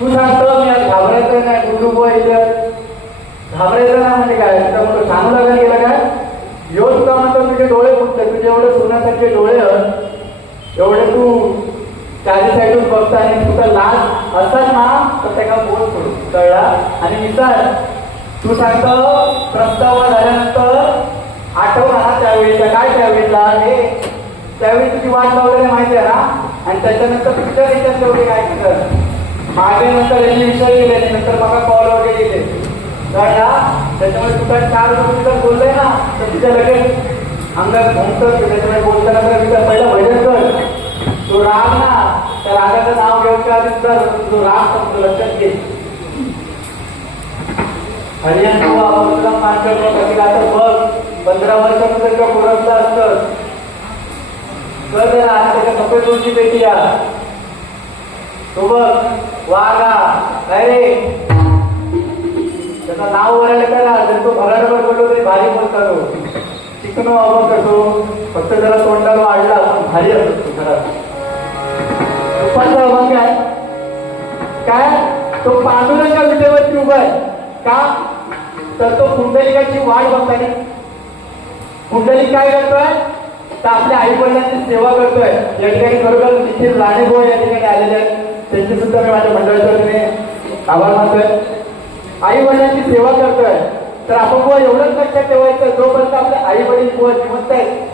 तू सांगतो मी आज घाबरायचं नाही कुटुंब इथं घाबरायचं नाही म्हणजे काय? तुला म्हणतो सांगू लागायला गेलं काय यो तुला म्हणतो तुझे डोळे फुटते तुझे एवढे सोन्यासारखे डोळे एवढे तू चारी साईडून बघता आणि तुझा लाज असत ना तर त्याला बोल सोड कळला? आणि विचार. तू सांगतो प्रस्ताव झाल्यानंतर आठवण हा त्यावेळेचा. काय त्यावेळीला हे त्यावेळी तुझी वाट लावलेली माहिती आहे ना? आणि त्याच्यानंतर पिक्चर येतात तेवढे काय करतात मागे नंतर यांनी विषय दिले आणि नंतर मला कॉल वगैरे दिले तर ना त्याच्यामुळे तुझा चार लोक जर बोलले ना तर तुझ्या लगेच अंगात की त्याच्यामुळे बोलताना तर तुझा पहिला भजन कर. तो राग ना त्या रागाचं नाव घेऊन का तर तो राग समजतो लक्षात घे. हरियाण तू अवसरम मानकर कधी आता बघ पंधरा वर्षामध्ये किंवा पुरस्ता असतं. कर जरा आणि त्याच्या कपडे दोनची पेटी आहे तो बघ वागा काय रे त्याचं नाव वरायला काय जर तो भराडभर बोललो तरी भारी बोलतो तो. चिकनो अभंग करतो फक्त जरा तोंडाला वाढला भारी असतो जरा. तुपाचा अभंग आहे काय? तो पांडुरंगा विटेवरती उभा आहे. का? तर तो कुंडलिकाची वाट बघताना कुंडलिक काय करतोय? तर आपल्या आई वडिलांची सेवा करतोय. या ठिकाणी खरोखर निखिल राणेभाऊ या ठिकाणी आलेले आहेत. त्यांची सुद्धा मी माझ्या मंडळाच्या वतीने आभार मानतोय. आई वडिलांची सेवा करतोय. तर आपण बुवा एवढंच लक्षात ठेवायचं जोपर्यंत आपले आई वडील बुवा जिवंत आहेत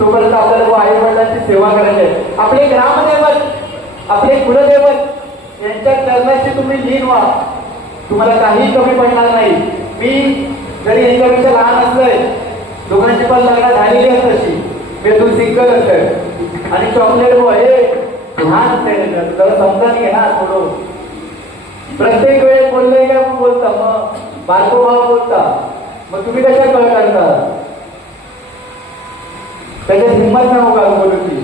तोपर्यंत आपल्याला बुवा आई वडिलांची सेवा करायची आहे. आपले ग्रामदैवत आपले कुलदैवत यांच्या चरणाशी तुम्ही लीन व्हा. तुम्हाला काही कमी पडणार नाही. मी जरी यांच्यापेक्षा लहान असलंय दोघांची पण लग्न झालेली आहे अशी मी तू सिंगल असतोय. आणि चॉकलेट बॉय हे लहान त्याला जरा समजा घे ना थोडं. प्रत्येक वेळेस बोलले का बोलता? मग बायको भाव बोलता. मग तुम्ही कशा कळ करता? त्याच्यात हिंमत नाही हो का बोलूची?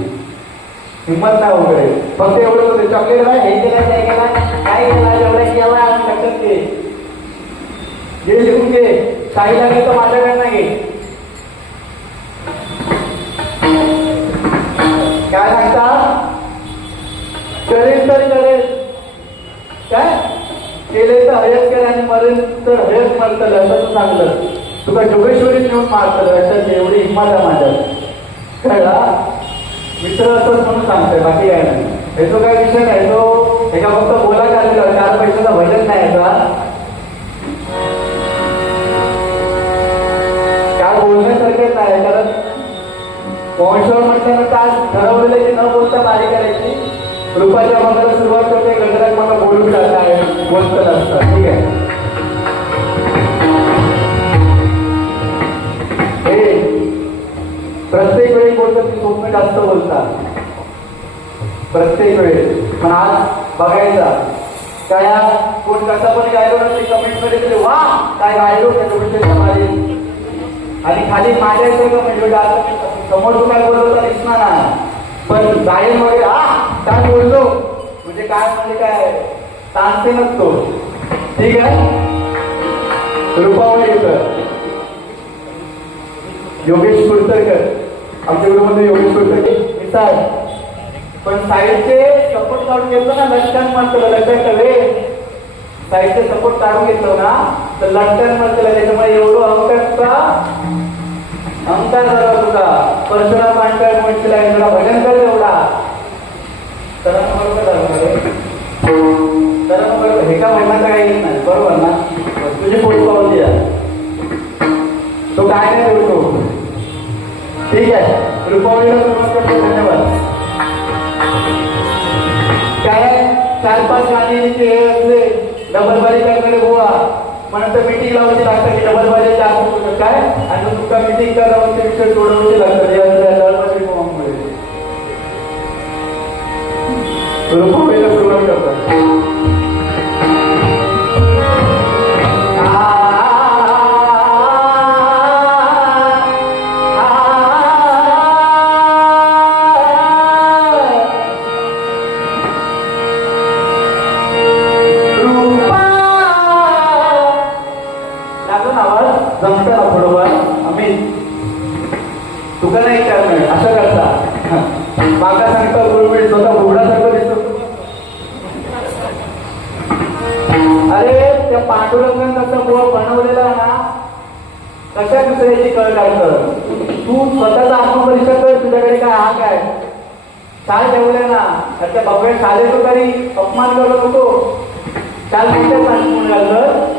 हिंमत नाही वगैरे. फक्त एवढं होतं चॉकलेट बाय हे केलं ते केला काय केला एवढं केला आणि लक्षात घे जे लिहून घे. काही लागेल तर माझ्याकडे नाही. घे काय सांगता? तरी करेल काय? केले तर हयच केलं आणि मरेल तर हयच मरतल असं तू सांगलं. तुला जोगेश्वरी नेऊन मारतल अशात एवढी हिंमत आहे माझ्यात. कळला मित्र असंच म्हणून सांगतोय बाकी काय नाही. हे काय विषय नाही तो एका फक्त बोला काढलेला चार पैशाचा भजन नाही का काय बोलण्यासारखेच नाही कारण वंशावर म्हटल्यानंतर आज ठरवलेलं की न बोलता बारी करायची. रुपाच्या मनाला सुरुवात करते गजरात मला बोलून जात आहे मस्त असतात ठीक आहे? हे प्रत्येक वेळी बोलतात की तुम्ही जास्त बोलतात. प्रत्येक वेळेस पण आज बघायचा. काय कोण कसा पण गायलो ना कमेंटमध्ये तरी वा काय गायलो त्याच्या मारी आणि खाली माझ्या कमेंट का म्हणजे आता समोर तू काय बोलवता दिसणार नाही. पण जाईल वगैरे हा काय बोललो? म्हणजे काय म्हणजे काय? ताणते नसतो. ठीक आहे? रूपावर येतं योगेश कुलकर्कर आमच्या ग्रुपमध्ये योगेश कुलकर्णी. साहेब. पण साईडचे सपोर्ट काढून घेतो ना लक्षण म्हणतो लक्षात ठेवे साईडचे सपोर्ट काढून घेतो ना तर लंडन म्हणतो त्याच्यामुळे एवढं अहंकारचा अहंकार झाला तुझा परशुराम म्हटलेला आहे तुला भजन कर एवढा. बरोबर हे का म्हणणं काय येत नाही. बरोबर ना? तुझी पोट पाहून द्या तो काय नाही बोलतो? ठीक आहे. रुपावळीला सुरुवात करतो. धन्यवाद. काय? चार पाच गाणी असले. डबल बारी करणारे गोवा म्हणून मिटिंग लावायची लागतं की डबल बारी जास्त काय? आणि मग तुका मिटिंग करावं ते विषय सोडवायचे लागतात. या दळबाजी गोवामुळे रुपावलीला जमतं ना थोडंफार आम्ही तुका नाही करणार असं करता. माका सांगता गुरुवेळ स्वतः बुगडासारखं दिसतो. अरे त्या पांडुरंगाने कसं बोळ बनवलेलं ना कशा दुसऱ्याची कळ काढतं तू स्वतःचा आत्मपरीक्षा कर तुझ्याकडे काय हा काय शाळ ठेवल्या ना तर त्या भगव्या शाळेचं तरी अपमान करत होतो. शाल कुठे सांगून घालतं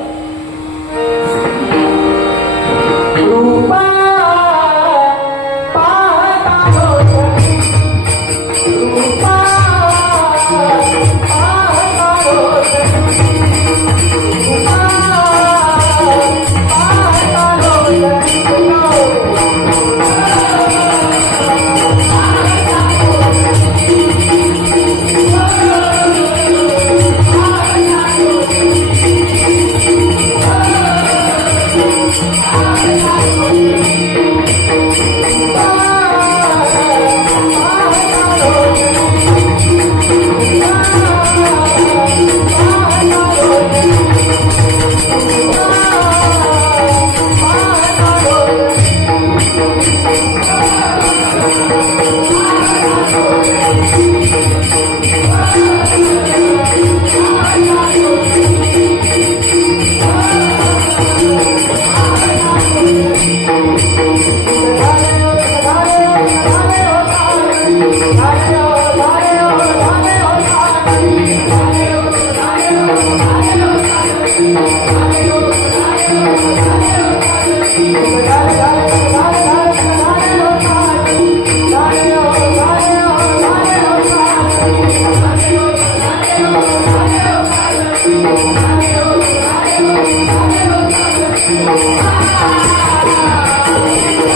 Thank you.